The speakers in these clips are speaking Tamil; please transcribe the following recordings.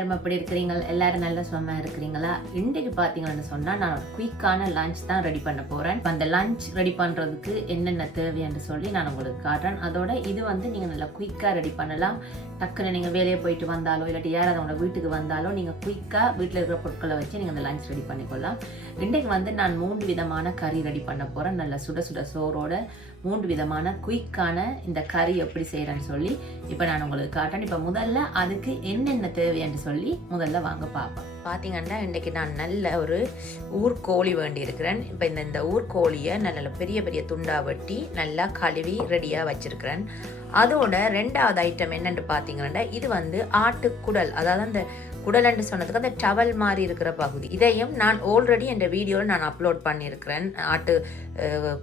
எல்லாரும் எப்படி இருக்கிறீங்க? எல்லாரும் நல்ல சும்மா இருக்கிறீங்களா? இன்றைக்கு பார்த்தீங்கன்னு சொன்னால் நான் குயிக்கான லஞ்ச் தான் ரெடி பண்ண போகிறேன். அந்த லஞ்ச் ரெடி பண்ணுறதுக்கு என்னென்ன தேவைன்னு சொல்லி நான் உங்களுக்கு காட்டுறேன். அதோட இது நீங்கள் நல்லா குயிக்காக ரெடி பண்ணலாம். டக்குன்னு நீங்கள் வேலையை போயிட்டு வந்தாலோ இல்லாட்டி யாராவது உங்களோட வீட்டுக்கு வந்தாலோ நீங்கள் குயிக்காக வீட்டில் இருக்கிற பொருட்களை வச்சு நீங்கள் அந்த லஞ்ச் ரெடி பண்ணிக்கொள்ளலாம். இன்றைக்கு நான் 3 விதமான கறி ரெடி பண்ண போகிறேன். நல்ல சுட சுட சோறோட 3 விதமான குயிக்கான இந்த கறி எப்படி செய்கிறேன்னு சொல்லி இப்போ நான் உங்களுக்கு காட்டுறேன். இப்போ முதல்ல அதுக்கு என்னென்ன தேவைன்னு சொல்லி முதல்ல வாங்க பார்ப்போம். பார்த்தீங்கன்னா இன்றைக்கி நான் நல்ல ஒரு ஊர்கோழி வேண்டி இருக்கிறேன். இப்போ இந்த ஊர்கோழியை நல்ல பெரிய பெரிய துண்டா வெட்டி நல்லா கழுவி ரெடியாக வச்சிருக்கிறேன். அதோட 2வது ஐட்டம் என்னென்னு பார்த்தீங்கன்னா இது ஆட்டுக்குடல், அதாவது அந்த குடலண்டு சொன்னதுக்கு அந்த டவல் மாதிரி இருக்கிற பகுதி. இதையும் நான் ஆல்ரெடி என் வீடியோவில் நான் அப்லோட் பண்ணியிருக்கிறேன். ஆட்டு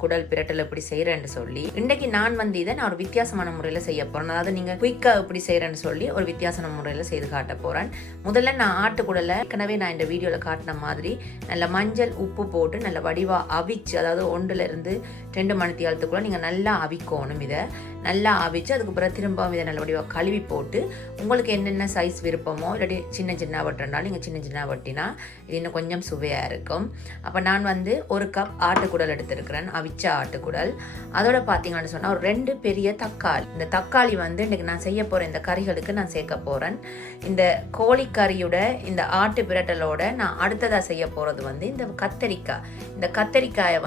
குடல் பிரட்டல் எப்படி செய்கிறேன்னு சொல்லி. இன்றைக்கு நான் இதை நான் ஒரு வித்தியாசமான முறையில் செய்ய போகிறேன். அதாவது நீங்கள் குயிக்காக எப்படி செய்கிறேன்னு சொல்லி ஒரு வித்தியாசமான முறையில் செய்து காட்ட போகிறேன். முதல்ல நான் ஆட்டுக்குடலை ஏற்கனவே நான் இந்த வீடியோவில் காட்டின மாதிரி நல்ல மஞ்சள் உப்பு போட்டு நல்ல வடிவாக அவிச்சு, அதாவது 1 to 2 மணி நேரத்துக்குள்ள நீங்கள் நல்லா அவிக்கணும். இதை நல்லா அவிச்சு அதுக்கு பிறகு திரும்பவும் இதை நல்ல வடிவாக கழுவி போட்டு உங்களுக்கு என்னென்ன சைஸ் விருப்பமோ இல்லாட்டி சின்ன வெட்டினாலும் நீங்கள் சின்ன வெட்டினா இது இன்னும் கொஞ்சம் சுவையாக இருக்கும். அப்போ நான் 1 கப் ஆட்டுக்குடல் எடுத்திருக்கிறேன், அவிச்ச ஆட்டுக்குடல். அதோட பார்த்தீங்கன்னு சொன்னால் ஒரு 2 பெரிய தக்காளி. இந்த தக்காளி இன்றைக்கி நான் செய்ய போகிற இந்த கறிகளுக்கு நான் சேர்க்க போகிறேன். இந்த கோழிக்கறியோட இந்த ஆட்டு பிரட்டலோட நான் அடுத்ததாக செய்ய போகிறது இந்த கத்தரிக்காய். இந்த கத்தரிக்காயை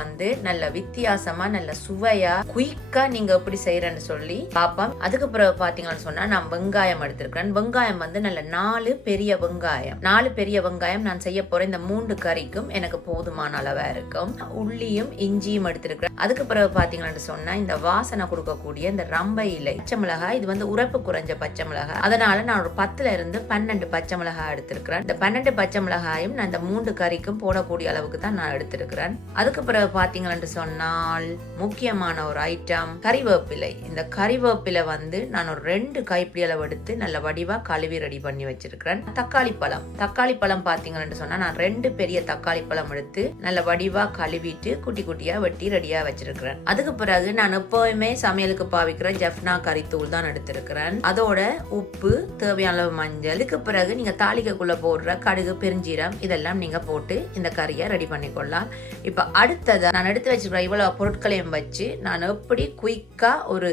நல்ல வித்தியாசமாக நல்ல சுவையாக குயிக்காக நீங்கள் எப்படி செய்கிறேன்னு சொல்லி பார்ப்போம். அதுக்கு பிறகு பார்த்தீங்கன்னு சொன்னால் நான் வெங்காயம் எடுத்திருக்கிறேன். வெங்காயம் நல்ல 4 பெரிய வெங்காயம் நான் செய்ய போற இந்த 3 கறிக்கும் எனக்கு போதுமான அளவா இருக்கும். உள்ளியும் இஞ்சியும் எடுத்திருக்கிறேன். அதுக்கு பிறகு பாத்தீங்கன்னு சொன்னா இந்த வாசனை கொடுக்கக்கூடிய இந்த ரம்பை இலை பச்சை மிளகாய், இது உரப்பு குறைஞ்ச பச்சை மிளகாய். அதனால நான் ஒரு 10 to 12 பச்சை மிளகாய் எடுத்திருக்கிறேன். இந்த 12 பச்சை மிளகாயும் நான் இந்த 3 கறிக்கும் போடக்கூடிய அளவுக்கு தான் நான் எடுத்திருக்கிறேன். அதுக்கு பிறகு பாத்தீங்கன்னு சொன்னால் முக்கியமான ஒரு ஐட்டம் கறிவேப்பிலை. இந்த கறிவேப்பிலை நான் ஒரு 2 கைப்பிடி அளவு எடுத்து நல்ல வடிவா கழுவி ரெடி பண்ணி வச்சிருக்கிறேன். தக்காளி பழம் பாத்தீங்கன்னு சொன்னா நான் 2 பெரிய தக்காளி பழம் எடுத்து நல்ல வடிவா கழுவிட்டு குட்டி குட்டியா வெட்டி ரெடியா வச்சிருக்கிறேன். அதுக்கு பிறகு நான் எப்பவுமே சமையலுக்கு பாவிக்கிற ஜெஃப்னா கறித்தூள் தான் எடுத்திருக்கிறேன். அதோட உப்பு, தேவையான அளவு மஞ்சள். இதுக்கு பிறகு நீங்க தாளிக்கக்குள்ள போடுற கடுகு, பெருஞ்சீரம் இதெல்லாம் நீங்க போட்டு இந்த கறியை ரெடி பண்ணிக்கொள்ளலாம். இப்ப அடுத்ததா நான் எடுத்து வச்சிருக்கிற இவ்வளவு பொருட்களையும் வச்சு நான் எப்படி குயிக்கா ஒரு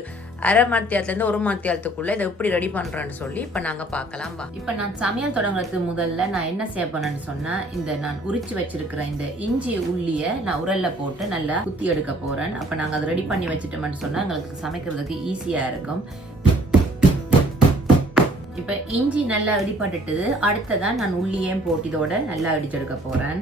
1/2 மணி நேரத்துலேருந்து 1 மணி நேரத்துக்குள்ள இதை எப்படி ரெடி பண்றேன்னு சொல்லி இப்ப நாங்க பார்க்கலாம். இப்ப நான் சமையல் தொடங்குறதுக்கு முதல்ல நான் என்ன செய்ய போறேன்னு சொன்னா இந்த நான் உரிச்சு வச்சிருக்கிற இந்த இஞ்சி உள்ளிய நான் உரல்ல போட்டு நல்லா குத்தி எடுக்க போறேன். அப்ப நாங்க அதை ரெடி பண்ணி வச்சுட்டோம்னு சொன்னா எங்களுக்கு சமைக்கிறதுக்கு ஈஸியா இருக்கும். இப்ப இஞ்சி நல்லா இடிப்பட்டுட்டு அடுத்ததான் நான் உள்ளியையும் போட்டு இதோட நல்லா இடிச்செடுக்க போறேன்.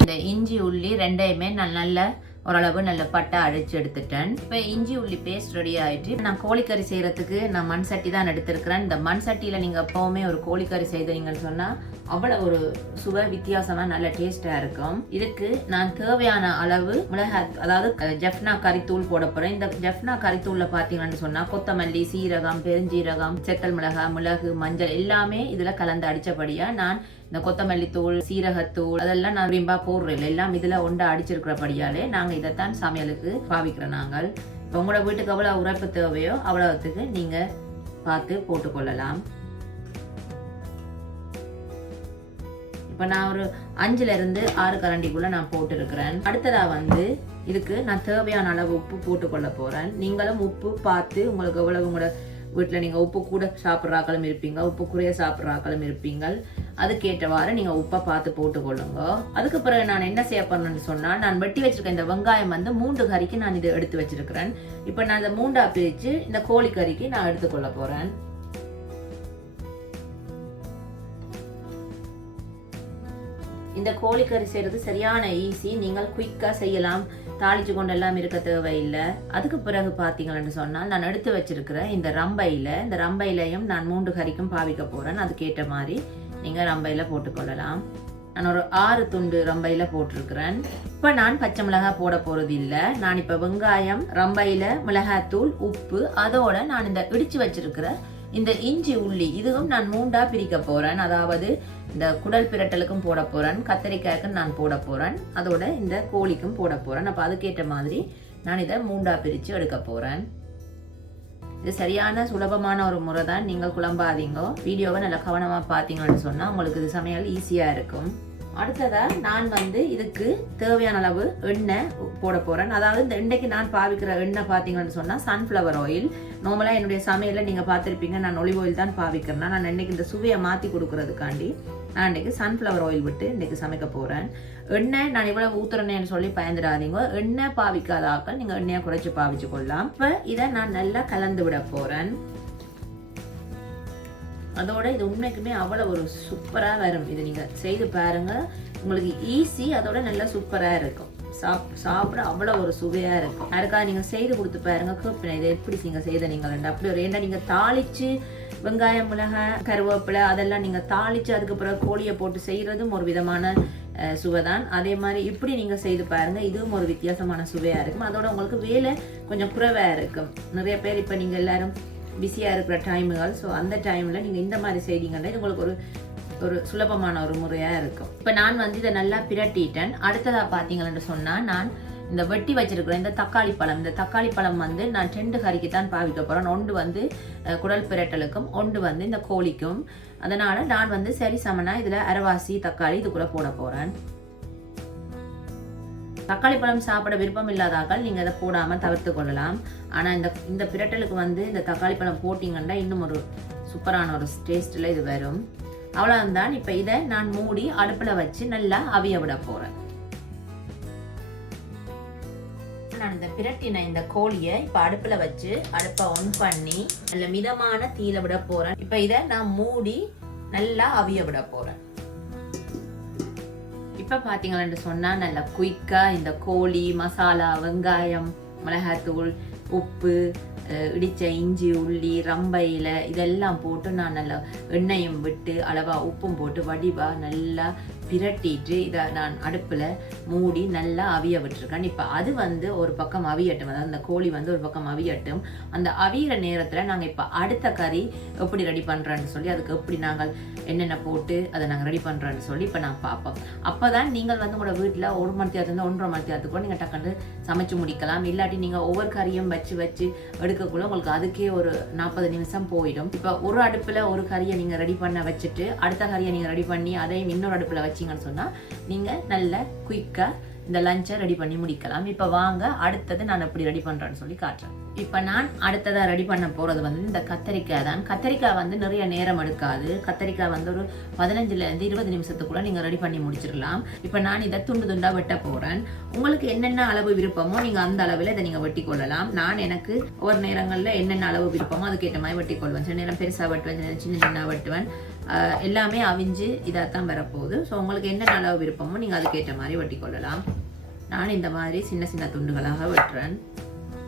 இந்த இஞ்சி உள்ளி 2யுமே நான் நல்லா ஓரளவு நல்ல பட்டை அடிச்சு எடுத்துட்டேன். இப்போ இஞ்சி உள்ளி பேஸ்ட் ரெடி ஆயிட்டு நான் கோழிக்கறி செய்யறதுக்கு நான் மண் சட்டி தான் எடுத்திருக்கிறேன். இந்த மண் சட்டியில நீங்க எப்பவுமே ஒரு கோழிக்கறி செய்தீங்கன்னு சொன்னா அவ்வளவு ஒரு சுவை வித்தியாசமா நல்ல டேஸ்டா இருக்கும். இதுக்கு நான் தேவையான அளவு மிளகாய், அதாவது ஜெஃப்னா கறித்தூள் போட போறேன். இந்த ஜெஃப்னா கறித்தூள்ல பாத்தீங்கன்னு சொன்னா கொத்தமல்லி, சீரகம், பெருஞ்சீரகம், செத்தல் மிளகாய், மிளகு, மஞ்சள் எல்லாமே இதுல கலந்து அடிச்சபடியா நான் இந்த கொத்தமல்லி தூள், சீரகத்தூள் அதெல்லாம் நான் விரும்பா போடுறேன். எல்லாம் இதுல ஒண்டா அடிச்சிருக்கிறபடியாலே நாங்க இதைத்தான் சமையலுக்கு பாவிக்கிறோம். நாங்கள் இப்போ உங்களோட வீட்டுக்கு எவ்வளவு உரைப்பு தேவையோ அவ்வளவுத்துக்கு நீங்க பார்த்து போட்டுக்கொள்ளலாம். இப்ப நான் ஒரு 5 to 6 கரண்டிக்குள்ள நான் போட்டு இருக்கிறேன். அடுத்ததா இதுக்கு நான் தேவையான அளவு உப்பு போட்டுக்கொள்ள போறேன். நீங்களும் உப்பு பார்த்து உங்களுக்கு எவ்வளவு உங்களோட வீட்டில் நீங்கள் உப்பு கூட சாப்பிட்ற ஆக்களும் இருப்பீங்க, உப்பு குறைய சாப்பிட்ற ஆக்களும் இருப்பீங்க. அதுக்கேற்றவாறு நீங்கள் உப்பை பார்த்து போட்டுக்கொள்ளுங்க. அதுக்கு பிறகு நான் என்ன செய்ய பண்ணணும்னு சொன்னால் நான் வெட்டி வச்சிருக்கேன் இந்த வெங்காயம் 3 கறிக்கு நான் இதை எடுத்து வச்சிருக்கிறேன். இப்போ நான் இந்த 3ஆ பிரித்து இந்த கோழிக்கறிக்கு நான் எடுத்துக்கொள்ள போகிறேன். இந்த கோழிக்கறி செய்யறது சரியான ஈஸி. நீங்கள் குயிக்காக செய்யலாம், தாளிச்சு கொண்டு எல்லாம் இருக்க தேவையில்லை. அதுக்கு பிறகு பார்த்தீங்கன்னு சொன்னால் நான் எடுத்து வச்சிருக்கிற இந்த ரம்பையிலையும் நான் 3 கறிக்கும் பாவிக்க போறேன். அதுக்கேற்ற மாதிரி நீங்க ரம்பையில போட்டுக்கொள்ளலாம். நான் ஒரு 6 துண்டு ரம்பையில போட்டிருக்கிறேன். இப்ப நான் பச்சை மிளகாய் போட போறது இல்லை. நான் இப்ப வெங்காயம், ரம்பையில மிளகாய்த்தூள், உப்பு, அதோட நான் இந்த இடிச்சு வச்சிருக்கிற இந்த இஞ்சி உள்ளி இதுவும் நான் 3ஆ பிரிக்க போறேன். அதாவது இந்த குடல் பிரட்டலுக்கும் போட போறேன், கத்தரிக்காய்க்கும் நான் போட போறேன், அதோட இந்த கோழிக்கும் போட போறேன். அப்ப அதுக்கேற்ற மாதிரி நான் இதை 3ஆ பிரிச்சு எடுக்க போறேன். இது சரியான சுலபமான ஒரு முறை தான். நீங்கள் குழம்பாதீங்க. வீடியோவை நல்லா கவனமாக பார்த்தீங்கன்னு சொன்னால் உங்களுக்கு இது சமையல் ஈஸியாக இருக்கும். அடுத்ததாக நான் வந்து இதுக்கு தேவையான அளவு எண்ணெய் போட போகிறேன். அதாவது இந்த இன்றைக்கு நான் பாவிக்கிற எண்ணெய் பார்த்தீங்கன்னு சொன்னால் சன்ஃப்ளவர் ஆயில். நார்மலாக என்னுடைய சமையலில் நீங்கள் பார்த்துருப்பீங்க, நான் ஒலிவ் ஆயில் தான் பாவிக்கிறேன். நான் இன்றைக்கி இந்த சுவையை மாற்றி கொடுக்கறதுக்காண்டி நான் இன்றைக்கி சன்ஃப்ளவர் ஆயில் விட்டு இன்றைக்கி சமைக்க போகிறேன். எண்ணெய் நான் இவ்வளோ ஊற்றுறேன்னு சொல்லி பயந்துடாதீங்க. எண்ணெய் பாவிக்காத ஆக்கள் நீங்கள் எண்ணெயை குறைச்சி பாவிச்சு கொள்ளலாம். இப்போ இதை நான் நல்லா கலந்து விட போகிறேன். அதோட இது உண்மைக்குமே அவ்வளோ ஒரு சூப்பராக வரும். இது நீங்கள் செய்து பாருங்கள், உங்களுக்கு ஈஸி, அதோட நல்லா சூப்பராக இருக்கும். சாப்பிட அவ்வளோ ஒரு சுவையாக இருக்கும். அதுக்காக நீங்கள் செய்து கொடுத்து பாருங்க. கேட்பேன் இதை எப்படி நீங்கள் செய்த நீங்கள் அப்படி ஒரு ஏன்னா நீங்கள் தாளித்து வெங்காயம், மிளகாய், கருவேப்பிலை அதெல்லாம் நீங்கள் தாளித்து அதுக்கப்புறம் கோழியை போட்டு செய்கிறதும் ஒரு விதமான சுவை தான். அதே மாதிரி இப்படி நீங்கள் செய்து பாருங்கள், இதுவும் ஒரு வித்தியாசமான சுவையாக இருக்கும். அதோட உங்களுக்கு வேலை கொஞ்சம் குறைவாக இருக்கும். நிறைய பேர் இப்போ நீங்கள் எல்லாரும் பிஸியாக இருக்கிற டைமுகள், ஸோ அந்த டைமில் நீங்கள் இந்த மாதிரி செய்தீங்கன்னா இது உங்களுக்கு ஒரு சுலபமான ஒரு முறையாக இருக்கும். இப்போ நான் வந்து இதை நல்லா பிரட்டிட்டேன். அடுத்ததாக பார்த்தீங்கன்னு சொன்னால் நான் இந்த வெட்டி வச்சிருக்கிறேன் இந்த தக்காளி பழம் வந்து நான் 2 கறிக்கு தான் பாவிக்க போகிறேன். ஒன்று வந்து குடல் பிரட்டலுக்கும், ஒன்று வந்து இந்த கோழிக்கும். அதனால் நான் வந்து சரி சமனா இதில் அரைவாசி தக்காளி இதுக்குள்ளே போட போகிறேன். தக்காளி பழம் சாப்பிட விருப்பம் இல்லாதாக்கள் நீங்கள் இதை போடாமல் தவிர்த்து கொள்ளலாம். ஆனால் இந்த பிரட்டலுக்கு வந்து இந்த தக்காளி பழம் போட்டிங்கன்னா இன்னும் ஒரு சூப்பரான ஒரு டேஸ்ட்டில் இது வரும். அவ்வளோதான். இப்போ இதை நான் மூடி அடுப்பில் வச்சு நல்லா அவிய விட போகிறேன். நான் இந்த பிரட்டின இந்த கோழியை இப்போ அடுப்பில் வச்சு அடுப்பை ஆன் பண்ணி நல்ல மிதமான தீயில விட போகிறேன். இப்போ இதை நான் மூடி நல்லா அவிய விட போகிறேன். இப்போ பார்த்தீங்கன்னு சொன்னால் நல்லா குயிக்காக இந்த கோழி மசாலா, வெங்காயம், மிளகாத்தூள், உப்பு, இடித்த இஞ்சி, உள்ளி, ரம்பையில் இதெல்லாம் போட்டு நான் நல்லா எண்ணெயும் விட்டு அளவாக உப்பும் போட்டு வடிவாக நல்லா பிரட்டிட்டு இதை நான் அடுப்பில் மூடி நல்லா அவிய விட்டுருக்கேன். இப்போ அது வந்து ஒரு பக்கம் அவியட்டும், அதாவது அந்த கோழி வந்து ஒரு பக்கம் அவியட்டும். அந்த அவியிற நேரத்தில் நாங்கள் இப்போ அடுத்த கறி எப்படி ரெடி பண்ணுறேன்னு சொல்லி அதுக்கு எப்படி நாங்கள் என்னென்ன போட்டு அதை நாங்கள் ரெடி பண்ணுறோன்னு சொல்லி இப்போ நான் பார்ப்போம். அப்போ தான் நீங்கள் வந்து உங்களோட வீட்டில் 1 மணி நேரத்துலேருந்து 1.5 மணி நேரத்துக்கு கூட நீங்கள் டக்குன்னு சமைச்சு முடிக்கலாம். இல்லாட்டி நீங்கள் ஒவ்வொரு கறியும் வச்சு எடுக்கக்குள்ள உங்களுக்கு அதுக்கே ஒரு 40 நிமிஷம் போயிடும். இப்போ ஒரு அடுப்பில் ஒரு கறியை நீங்கள் ரெடி பண்ண வச்சுட்டு அடுத்த கறியை நீங்கள் ரெடி பண்ணி அதையும் இன்னொரு அடுப்பில் வச்சிங்கன்னு சொன்னால் நீங்கள் நல்ல குயிக்காக இந்த லஞ்சை ரெடி பண்ணி முடிக்கலாம். இப்போ வாங்க அடுத்தது நான் எப்படி ரெடி பண்ணுறேன்னு சொல்லி காட்டுறேன். இப்போ நான் அடுத்ததாக ரெடி பண்ண போகிறது வந்து இந்த கத்தரிக்காய் தான். கத்தரிக்காய் வந்து நிறைய நேரம் எடுக்காது. கத்தரிக்காய் வந்து ஒரு 15லேருந்து 20 நிமிஷத்துக்குள்ள நீங்கள் ரெடி பண்ணி முடிச்சிடலாம். இப்போ நான் இதை துண்டாக வெட்ட போகிறேன். உங்களுக்கு என்னென்ன அளவு விருப்பமோ நீங்கள் அந்த அளவில் இதை நீங்கள் வெட்டி கொள்ளலாம். நான் எனக்கு ஒவ்வொரு நேரங்களில் என்னென்ன அளவு விருப்பமோ அதுக்கேற்ற மாதிரி வெட்டி கொள்வேன். சில நேரம் பெருசாக வெட்டுவேன், சில நேரம் சின்ன வெட்டுவேன். எல்லாமே அவிஞ்சு இதாக தான் வரப்போகுது. ஸோ உங்களுக்கு என்னென்ன அளவு விருப்பமோ நீங்கள் அதுக்கேற்ற மாதிரி வெட்டி கொள்ளலாம். நான் இந்த மாதிரி சின்ன துண்டுகளாக வெட்டுறேன்.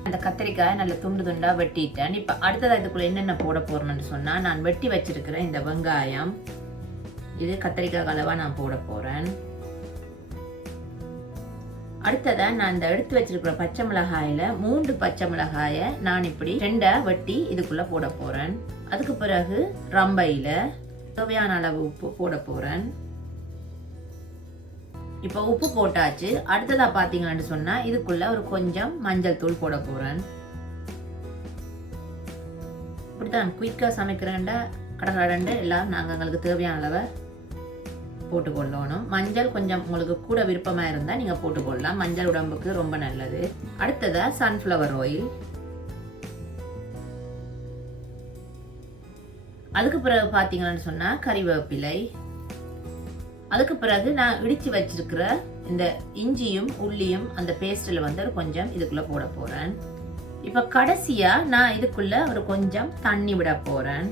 அந்த கத்திரிக்காய் நல்ல துண்டாக வெட்டிட்டேன். இப்போ அடுத்ததாக இதுக்குள்ள என்னென்ன போட போறேன்னு சொன்னால் நான் வெட்டி வச்சிருக்கிறேன் இந்த வெங்காயம், இது கத்திரிக்காய் அளவாக நான் போட போகிறேன். அடுத்ததாக நான் இந்த எடுத்து வச்சிருக்கிற பச்சை மிளகாயில் 3 பச்சை மிளகாயை நான் இப்படி 2 வெட்டி இதுக்குள்ளே போட போகிறேன். அதுக்கு பிறகு ரம்பையில் தேவையான அளவு உப்பு போட போகிறேன். இப்போ உப்பு போட்டாச்சு. அடுத்ததா பார்த்தீங்கன்னு சொன்னா இதுக்குள்ள ஒரு கொஞ்சம் மஞ்சள் தூள் போட போறேன். இப்படித்தான் குயிக்கா சமைக்கிறேன்டா கடற்கடண்டு எல்லாம் நாங்கள் எங்களுக்கு தேவையான அளவை போட்டுக்கொள்ளணும். மஞ்சள் கொஞ்சம் உங்களுக்கு கூட விருப்பமா இருந்தா நீங்க போட்டுக்கொள்ளலாம். மஞ்சள் உடம்புக்கு ரொம்ப நல்லது. அடுத்ததா சன்ஃப்ளவர் ஆயில். அதுக்கு பிறகு பார்த்தீங்கன்னு சொன்னா கறிவேப்பிலை. அதுக்கு பிறகு நான் இடிச்சு வச்சிருக்கிற இந்த இஞ்சியும் உள்ளியும் அந்த பேஸ்டில் வந்து கொஞ்சம் இதுக்குள்ள போட போறேன். இப்ப கடைசியா நான் இதுக்குள்ள ஒரு கொஞ்சம் தண்ணி விட போறேன்.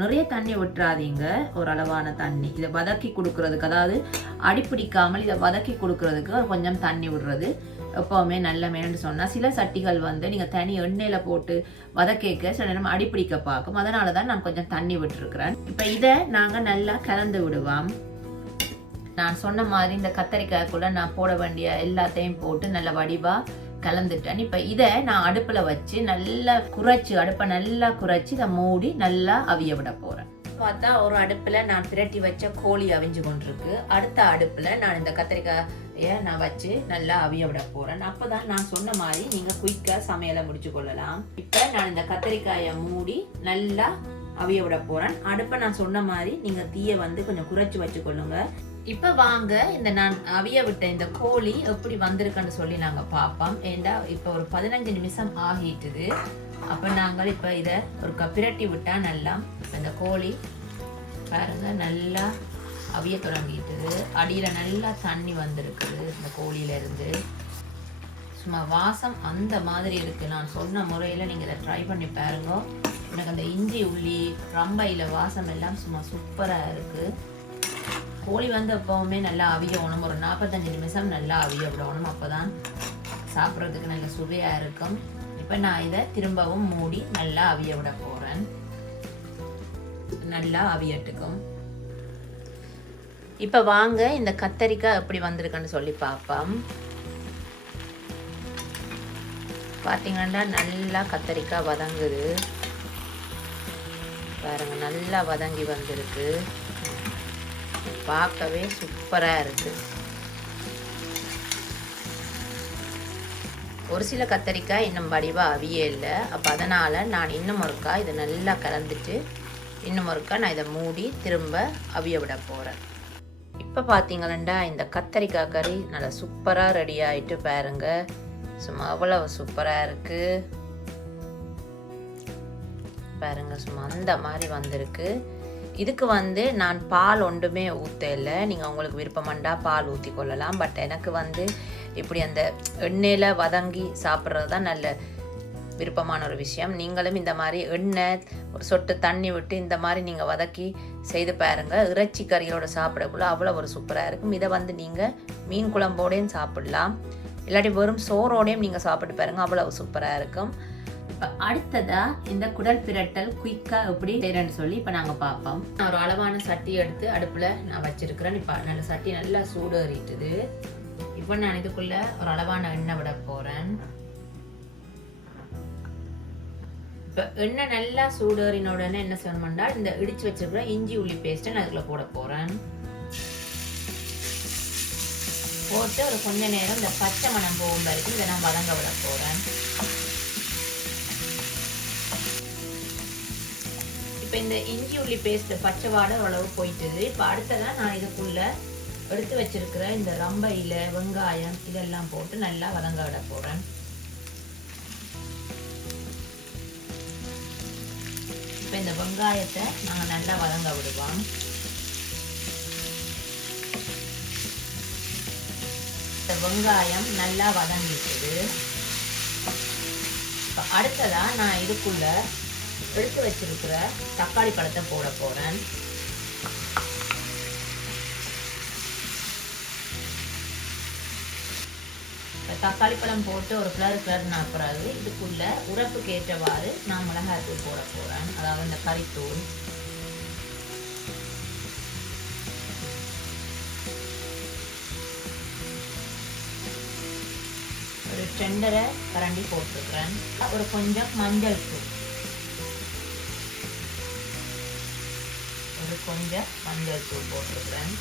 நிறைய தண்ணி விட்டுறாதீங்க, ஒரு அளவான தண்ணி. இதை வதக்கி கொடுக்கறதுக்கு, அதாவது அடிப்பிடிக்காமல் இதை வதக்கி கொடுக்கறதுக்கு கொஞ்சம் தண்ணி விடுறது எப்பவுமே நல்ல மேன்னு சொன்னா சில சட்டிகள் வந்து நீங்க தனி எண்ணெயில போட்டு வதக்கேக்க சில நேரம் அடிப்பிடிக்க பார்க்கும். அதனாலதான் நான் கொஞ்சம் தண்ணி விட்டுருக்கிறேன். இப்ப இதை நாங்க நல்லா கலந்து விடுவோம். நான் சொன்ன மாதிரி இந்த கத்தரிக்காய்க்குள்ள நான் போட வேண்டிய எல்லாத்தையும் போட்டு நல்ல வடிவா கலந்துட்டேன். இப்ப இதை நான் அடுப்புல வச்சு நல்லா குறைச்சி, அடுப்பை நல்லா குறைச்சி இதை மூடி நல்லா அவிய விட போறேன். பார்த்தா ஒரு அடுப்புல நான் பிரட்டி வச்ச கோழி அவிஞ்சு கொண்டிருக்கு. அடுத்த அடுப்புல நான் இந்த கத்திரிக்காயை நான் வச்சு நல்லா அவிய விட போறேன். அப்பதான் நான் சொன்ன மாதிரி நீங்க குயிக்கா சமையலை முடிச்சு கொள்ளலாம். இப்ப நான் இந்த கத்திரிக்காயை மூடி நல்லா அவிய விட போறேன். அடுப்பை நான் சொன்ன மாதிரி நீங்க தீயை வந்து கொஞ்சம் குறைச்சு வச்சு கொள்ளுங்க. இப்ப வாங்க இந்த நான் அவிய விட்ட இந்த கோழி எப்படி வந்திருக்குன்னு சொல்லி நாங்க பார்ப்போம். ஏண்டா இப்ப ஒரு 15 நிமிஷம் ஆகிட்டுது. அப்ப நாங்கள் இப்ப இத ஒரு பிரட்டி விட்டா நல்லா இந்த கோழி பாருங்க நல்லா அவிய தொடங்கிட்டுது. அடியில நல்லா தண்ணி வந்திருக்குது இந்த கோழியில இருந்து. சும்மா வாசம் அந்த மாதிரி இருக்கு. நான் சொன்ன முறையில நீங்க இதை ட்ரை பண்ணி பாருங்க. எனக்கு அந்த இஞ்சி உள்ளி ரம்பையில வாசம் எல்லாம் சும்மா சூப்பரா இருக்கு. கோழி வந்து எப்பவுமே நல்லா அவியணும். ஒரு 45 நிமிஷம் நல்லா அவிய விடணும். அப்போதான் சாப்பிட்றதுக்கு நல்ல சுவையா இருக்கும். இப்போ நான் இதை திரும்பவும் மூடி நல்லா அவிய விட போறேன். நல்லா அவியட்டுக்கும். இப்போ வாங்க இந்த கத்தரிக்காய் எப்படி வந்திருக்குன்னு சொல்லி பார்ப்போம். பார்த்தீங்கன்னா நல்லா கத்தரிக்காய் வதங்குது பாருங்க. நல்லா வதங்கி வந்திருக்கு. பார்க்கவே சூப்பரா இருக்கு. ஒரு சில கத்தரிக்காய் இன்னும் வடிவா அவியே இல்லை. அப்போ அதனால நான் இன்னும் ஒருக்கா இதை நல்லா கலந்துட்டு இன்னும் ஒருக்கா நான் இதை மூடி திரும்ப அவிய விட போறேன். இப்போ பார்த்தீங்களா இந்த கத்தரிக்காய் கறி நல்லா சூப்பரா ரெடி ஆயிட்டு பாருங்க. சும்மா அவ்வளவு சூப்பரா இருக்கு பாருங்க. சும்மா அந்த மாதிரி வந்திருக்கு. இதுக்கு வந்து நான் பால் ஒன்றுமே ஊற்ற இல்லை. நீங்கள் உங்களுக்கு விருப்பமண்டா பால் ஊற்றி கொள்ளலாம். பட் எனக்கு வந்து இப்படி அந்த எண்ணெயில் வதங்கி சாப்பிட்றது தான் நல்ல விருப்பமான ஒரு விஷயம். நீங்களும் இந்த மாதிரி எண்ணெய் ஒரு சொட்டு தண்ணி விட்டு இந்த மாதிரி நீங்கள் வதக்கி செய்து பாருங்க. இறைச்சி கறிகளோட சாப்பிடக்குள்ள அவ்வளோ ஒரு சூப்பராக இருக்கும். இதை வந்து நீங்கள் மீன் குழம்போடையும் சாப்பிடலாம். இல்லாட்டி வெறும் சோறோடையும் நீங்கள் சாப்பிட்டு பாருங்க. அவ்வளவு சூப்பராக இருக்கும். இப்போ அடுத்ததா இந்த குடல் பிரட்டல் குயிக்கா எப்படி செய்யறேன்னு சொல்லி இப்போ நாங்கள் பார்ப்போம். நான் ஒரு அளவான சட்டி எடுத்து அடுப்புல நான் வச்சிருக்கிறேன். இப்போ நல்ல சட்டி நல்லா சூடு ஏறிட்டுது. இப்போ நான் இதுக்குள்ள ஒரு அளவான எண்ணெய் விட போறேன். இப்போ எண்ணெய் நல்லா சூடு ஏறின உடனே என்ன செய்யணும்னா இந்த இடிச்சு வச்சிருக்கிற இஞ்சி உள்ளி பேஸ்ட்டை நான் இதுக்குள்ள போட போறேன். போட்டு ஒரு கொஞ்ச நேரம் இந்த பச்சை மணம் போகும் வரைக்கும் இதை நான் வதங்க விட போறேன். இப்போ இந்த இஞ்சி உள்ளி பேஸ்ட் பச்சை வாடை ஓரளவு போயிட்டுது. இப்போ அடுத்ததான் நான் இதுக்குள்ள எடுத்து வச்சிருக்கிற இந்த ரம்பையில வெங்காயம் இதெல்லாம் போட்டு நல்லா வதங்க விட போறேன். இப்போ இந்த வெங்காயத்தை நாங்கள் நல்லா வதங்க விடுவோம். இந்த வெங்காயம் நல்லா வதங்கிட்டுது. இப்போ அடுத்ததா நான் இதுக்குள்ள எடுத்து வச்சிருக்கிற தக்காளி பழத்தை போட போறேன். தக்காளி பழம் போட்டு ஒரு கிளறுனா பிறகு இதுக்குள்ள உரப்புக்கு ஏற்றவாறு நான் மிளகாய்த்தூள் போட போறேன். அதாவது இந்த கறித்தூள். ஒரு 2.5 கரண்டி போட்டிருக்கிறேன். ஒரு கொஞ்சம் மஞ்சள் தூள், கொஞ்சம் மஞ்சள் தூள் போட்டுருக்குறேன்.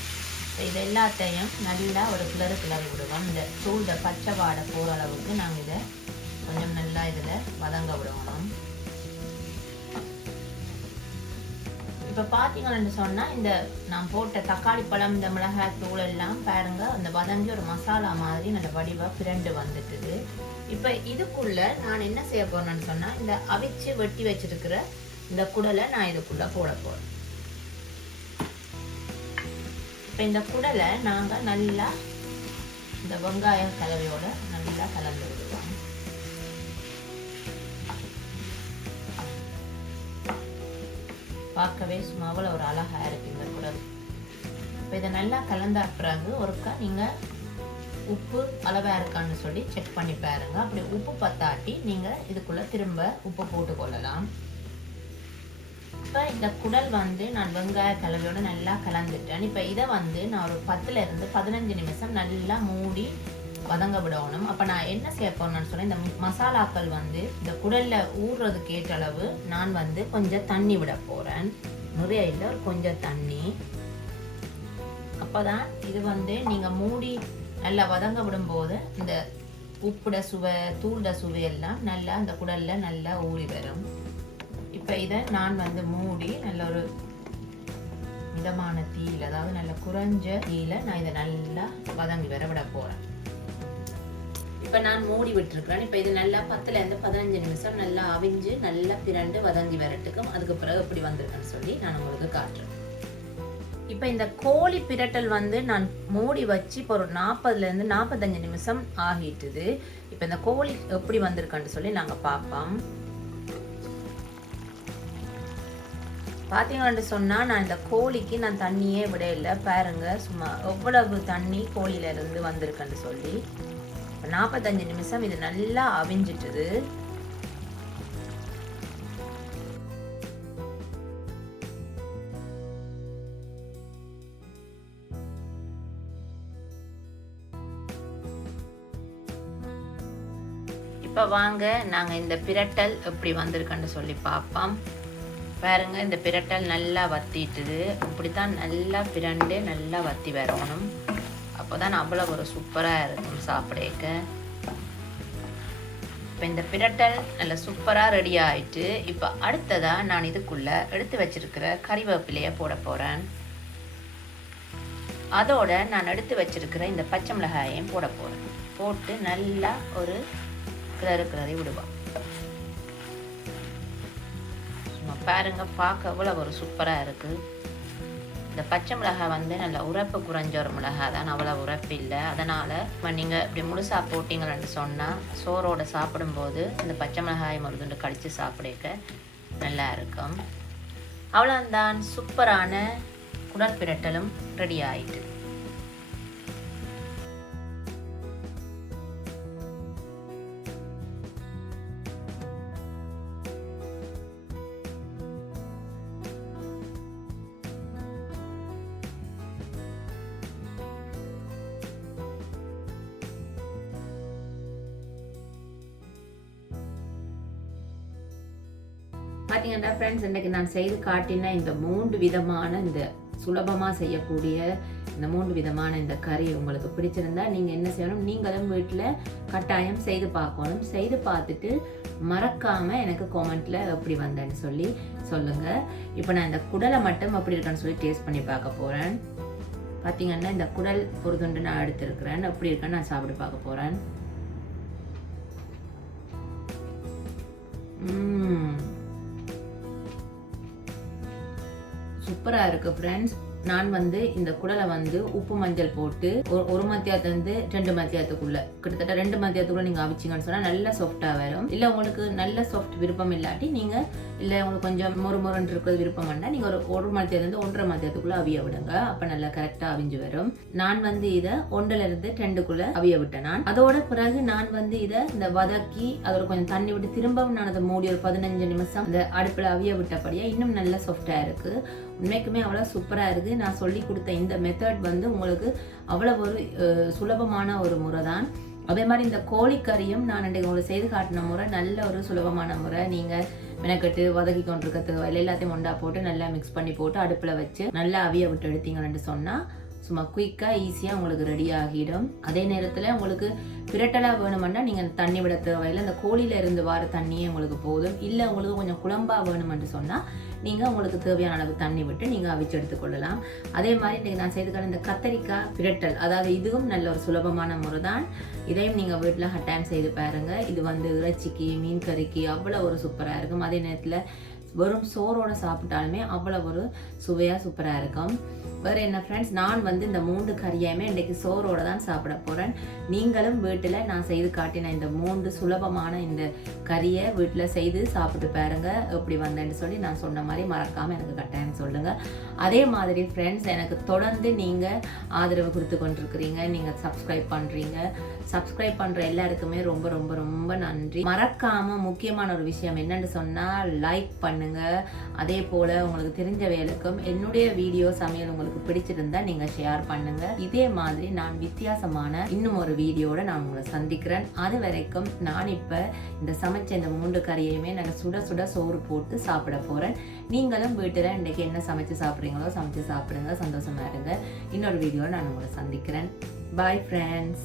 இது எல்லாத்தையும் நல்லா ஒரு கிளறு விடுவோம். இந்த தூள் பச்சை வாடை போகிற அளவுக்கு நாங்கள் இதை கொஞ்சம் நல்லா இதில் வதங்க விடுவோம். இப்போ பார்த்தீங்கன்னு சொன்னால் இந்த நான் போட்ட தக்காளி பழம் இந்த மிளகாய் தூள் எல்லாம் பாருங்க அந்த வதங்கி ஒரு மசாலா மாதிரி நல்ல வடிவாக பிரண்டு வந்துட்டுது. இப்போ இதுக்குள்ள நான் என்ன செய்ய போறேன்னு சொன்னால் இந்த அவிச்சு வெட்டி வச்சிருக்கிற இந்த குடலை நான் இதுக்குள்ள போட போறேன். இப்போ இந்த குடலை நாங்கள் நல்லா இந்த வெங்காய கலவையோட நல்லா கலந்து விடுவோம். பார்க்கவே சும்மா அவ்வளோ ஒரு அழகா இருக்கு இந்த குடல். இப்போ இதை நல்லா கலந்த பிறகு ஒருக்கா நீங்கள் உப்பு அளவாக இருக்கான்னு சொல்லி செக் பண்ணி பாருங்க. அப்படி உப்பு பத்தாட்டி நீங்கள் இதுக்குள்ள திரும்ப உப்பு போட்டு கொள்ளலாம். இப்போ இந்த குடல் வந்து நான் வெங்காய கலவையோட நல்லா கலந்துட்டேன். இப்போ இதை வந்து நான் ஒரு 10 to 15 நிமிஷம் நல்லா மூடி வதங்க விடணும். அப்போ நான் என்ன செய்ய போறேன்னு சொன்னேன், இந்த மசாலாக்கள் வந்து இந்த குடல்ல ஊறுறதுக்கு ஏற்ற அளவு நான் வந்து கொஞ்சம் தண்ணி விட போறேன். நிறைய இல்லை, கொஞ்சம் தண்ணி. அப்போதான் இது வந்து நீங்கள் மூடி நல்லா வதங்க விடும்போது இந்த உப்புட சுவை தூள்ட சுவையெல்லாம் நல்லா அந்த குடலில் நல்லா ஊறி வரும். இப்போ இதை நான் வந்து மூடி நல்ல ஒரு மிதமான தீயில், அதாவது நல்ல குறைஞ்ச தீயில் நான் இதை நல்லா வதங்கி வர விட போகிறேன். இப்போ நான் மூடி விட்டுருக்கிறேன். இப்போ இது நல்லா 10லேருந்து 15 நிமிஷம் நல்லா அவிஞ்சு நல்லா பிரண்டு வதங்கி வரட்டுக்கும். அதுக்கு பிறகு எப்படி வந்திருக்குன்னு சொல்லி நான் உங்களுக்கு காட்டுறேன். இப்போ இந்த கோழி பிரட்டல் வந்து நான் மூடி வச்சு இப்போ ஒரு 40லேருந்து 45 நிமிஷம் ஆகிட்டுது. இப்போ இந்த கோழி எப்படி வந்திருக்கான்னு சொல்லி நாங்கள் பார்ப்போம். பார்த்தீங்கன்னு சொன்னால் நான் இந்த கோழிக்கு நான் தண்ணியே விட இல்லை. பாருங்க சும்மா எவ்வளவு தண்ணி கோழியிலேருந்து வந்திருக்குன்னு சொல்லி. 45 நிமிஷம் இது நல்லா அவிஞ்சிட்டுது. இப்போ வாங்க நாங்கள் இந்த பிரட்டல் எப்படி வந்திருக்குன்னு சொல்லி பார்ப்போம். பாருங்க இந்த பிரட்டல் நல்லா வத்திட்டுது. இப்படித்தான் நல்லா பிரண்டு நல்லா வத்தி வரணும். அப்போ தான் அவ்வளோ ஒரு சூப்பராக இருக்கும் சாப்பிடக்க. இப்போ இந்த பிரட்டல் நல்லா சூப்பராக ரெடி ஆகிட்டு இப்போ அடுத்ததாக நான் இதுக்குள்ளே எடுத்து வச்சிருக்கிற கறிவேப்பிலையை போட போகிறேன். அதோட நான் எடுத்து வச்சிருக்கிற இந்த பச்சை மிளகாயையும் போட போகிறேன். போட்டு நல்லா ஒரு கிளறி விடுவான். பாருங்க பார்க்க அவ்வளோ ஒரு சூப்பராக இருக்குது. இந்த பச்சை மிளகாய் வந்து நல்ல உரப்பு குறைஞ்ச ஒரு மிளகாய் தான், அவ்வளோ உரப்பு இல்லை. அதனால் நீங்கள் இப்படி முழுசாக போட்டிங்கன்னு சொன்னால் சோறோடு சாப்பிடும்போது இந்த பச்சை மிளகாய் மருந்துண்டு கடித்து சாப்பிடக்க நல்லா இருக்கும். அவ்வளோதான், சூப்பரான குடல் பிரட்டலும் ரெடி ஆயிட்டு. பார்த்தீங்கன்னா ஃப்ரெண்ட்ஸ், இன்றைக்கி நான் செய்து காட்டின இந்த 3 விதமான இந்த சுலபமாக செய்யக்கூடிய இந்த 3 விதமான இந்த கறி உங்களுக்கு பிடிச்சிருந்தா நீங்கள் என்ன செய்யணும், நீங்களும் வீட்டில் கட்டாயம் செய்து பார்க்கணும். செய்து பார்த்துட்டு மறக்காமல் எனக்கு கமெண்ட்டில் எப்படி வந்தேன்னு சொல்லி சொல்லுங்கள். இப்போ நான் இந்த குடலை மட்டும் எப்படி இருக்குன்னு சொல்லி டேஸ்ட் பண்ணி பார்க்க போகிறேன். பார்த்தீங்கன்னா இந்த குடல் ஒரு துண்டு நான் எடுத்துருக்கிறேன். எப்படி இருக்குன்னு நான் சாப்பிட்டு பார்க்க போகிறேன். சூப்பராக இருக்குது ஃப்ரெண்ட்ஸ். நான் வந்து இந்த குடலை வந்து உப்பு மஞ்சள் போட்டு ஒரு மத்தியாத்துலேருந்து 2 மத்தியாத்துக்குள்ள கிட்டத்தட்ட 2 மத்தியாத்துக்குள்ள நீங்கள் அவிச்சிங்கன்னு சொன்னால் நல்லா சாஃப்டாக வரும். இல்லை உங்களுக்கு நல்ல சாஃப்ட் விருப்பம் இல்லாட்டி நீங்கள் இல்லை உங்களுக்கு கொஞ்சம் மொறுன்னு இருக்கிறது விருப்பம் வேண்டாம், நீங்கள் ஒரு மத்தியாத்துலேருந்து 1.5 மத்தியாத்துக்குள்ள அவிய விடுங்க. அப்போ நல்லா கரெக்டாக அவிஞ்சு வரும். நான் வந்து இதை 1லேருந்து 2க்குள்ள அவிய விட்டேன். நான் அதோட பிறகு நான் வந்து இதை இந்த வதக்கி அதோட கொஞ்சம் தண்ணி விட்டு திரும்பவும் நான் அதை மூடி ஒரு 15 நிமிஷம் இந்த அடுப்பில் அவிய விட்டபடியா இன்னும் நல்லா சாஃப்டாக இருக்குது. உண்மைக்குமே அவ்வளோ சூப்பராக இருக்குது. நான் சொல்லி கொடுத்த இந்த மெத்தட் வந்து உங்களுக்கு அவ்வளோ ஒரு சுலபமான ஒரு முறை தான். அதே மாதிரி இந்த கோழிக்கறியும் நான் இன்றைக்கு உங்களுக்கு செய்து காட்டின முறை நல்ல ஒரு சுலபமான முறை. நீங்கள் மெனக்கட்டு வதக்கி கொண்டிருக்கிறதுக்கு எல்லாத்தையும் ஒண்டா போட்டு நல்லா மிக்ஸ் பண்ணி போட்டு அடுப்பில் வச்சு நல்லா அவிய விட்டு எடுத்தீங்கன்னு சொன்னால் சும்மா குயிக்காக ஈஸியாக உங்களுக்கு ரெடி ஆகிடும். அதே நேரத்தில் உங்களுக்கு பிரட்டலாக வேணுமெண்டா நீங்கள் தண்ணி விட தேவையில்லை, இந்த கோழியில் இருந்து வர தண்ணியே உங்களுக்கு போதும். இல்லை உங்களுக்கு கொஞ்சம் குழம்பாக வேணுமென்று சொன்னால் நீங்கள் உங்களுக்கு தேவையான அளவு தண்ணி விட்டு நீங்கள் அவிச்சு எடுத்துக்கொள்ளலாம். அதே மாதிரி இன்றைக்கி நான் செய்துக்கான இந்த கத்தரிக்காய் பிரட்டல், அதாவது இதுவும் நல்ல ஒரு சுலபமான முறை தான். இதையும் நீங்கள் வீட்டில் கட்டாயம் செய்து பாருங்கள். இது வந்து இறைச்சிக்கு மீன் கறிக்கு அவ்வளோ ஒரு சூப்பராக இருக்கும். அதே நேரத்தில் வெறும் சோறோடு சாப்பிட்டாலுமே அவ்வளோ ஒரு சுவையாக சூப்பராக இருக்கும். வேறு என்ன ஃப்ரெண்ட்ஸ், நான் வந்து இந்த 3 கறியுமே இன்றைக்கி சோறோடு தான் சாப்பிட போகிறேன். நீங்களும் வீட்டில் நான் செய்து காட்டின இந்த 3 சுலபமான இந்த கறியை வீட்டில் செய்து சாப்பிட்டு பாருங்கள் எப்படி வந்தேன்னு சொல்லி நான் சொன்ன மாதிரி மறக்காமல் எனக்கு கட்டாயம் சொல்லுங்கள். அதே மாதிரி ஃப்ரெண்ட்ஸ், எனக்கு தொடர்ந்து நீங்கள் ஆதரவு கொடுத்து கொண்டிருக்கிறீங்க, நீங்கள் சப்ஸ்கிரைப் பண்ணுறீங்க. சப்ஸ்கிரைப் பண்ணுற எல்லாருக்குமே ரொம்ப ரொம்ப ரொம்ப நன்றி. மறக்காமல் முக்கியமான ஒரு விஷயம் என்னென்னு சொன்னால் லைக் பண்ணுங்கள். அதே போல் உங்களுக்கு தெரிஞ்ச வேலைக்கும் என்னுடைய வீடியோ சமையல் உங்களுக்கு உங்களுக்கு பிடிச்சிருந்தா நீங்க ஷேர் பண்ணுங்க. இதே மாதிரி நான் வித்தியாசமான இன்னும் ஒரு வீடியோட நான் உங்களை சந்திக்கிறேன். அது வரைக்கும் நான் இப்ப இந்த சமைச்ச இந்த 3 கறியையுமே நான் சுட சுட சோறு போட்டு சாப்பிட போறேன். நீங்களும் வீட்டுல இன்னைக்கு என்ன சமைச்சு சாப்பிடுறீங்களோ சமைச்சு சாப்பிடுங்க, சந்தோஷமா இருங்க. இன்னொரு வீடியோல நான் உங்களை சந்திக்கிறேன். Bye friends.